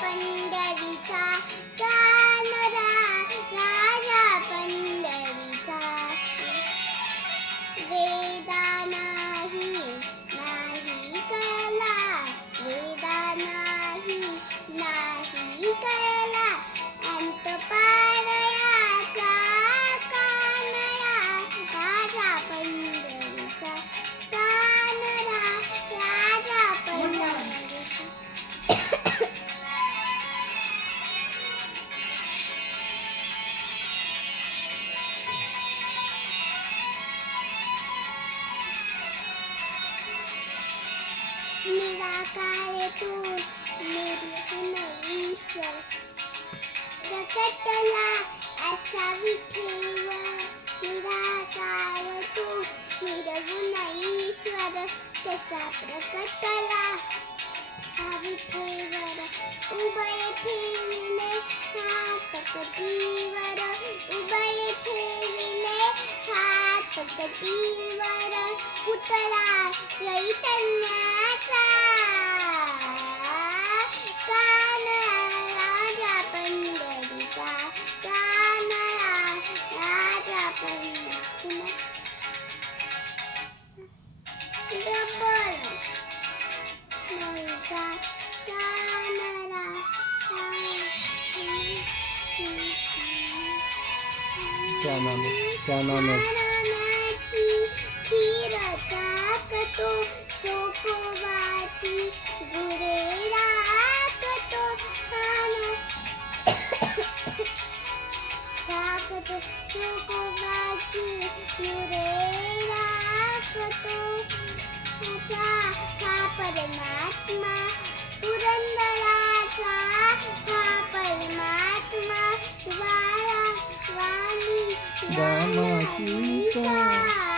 பண்டரிச்சா निराकार तू निर्गुण ईश्वर। प्रकटला असा विठेव निराकार तू निर्गुण ईश्वर। कसा प्रकटला असा विठेवर उभय ठेविले हात कटीवर उभय ठेविले हात कटीवर पुतळा चैतन्य क्या नाम है? क्या नाम है? नानाची खीर 南无阿弥。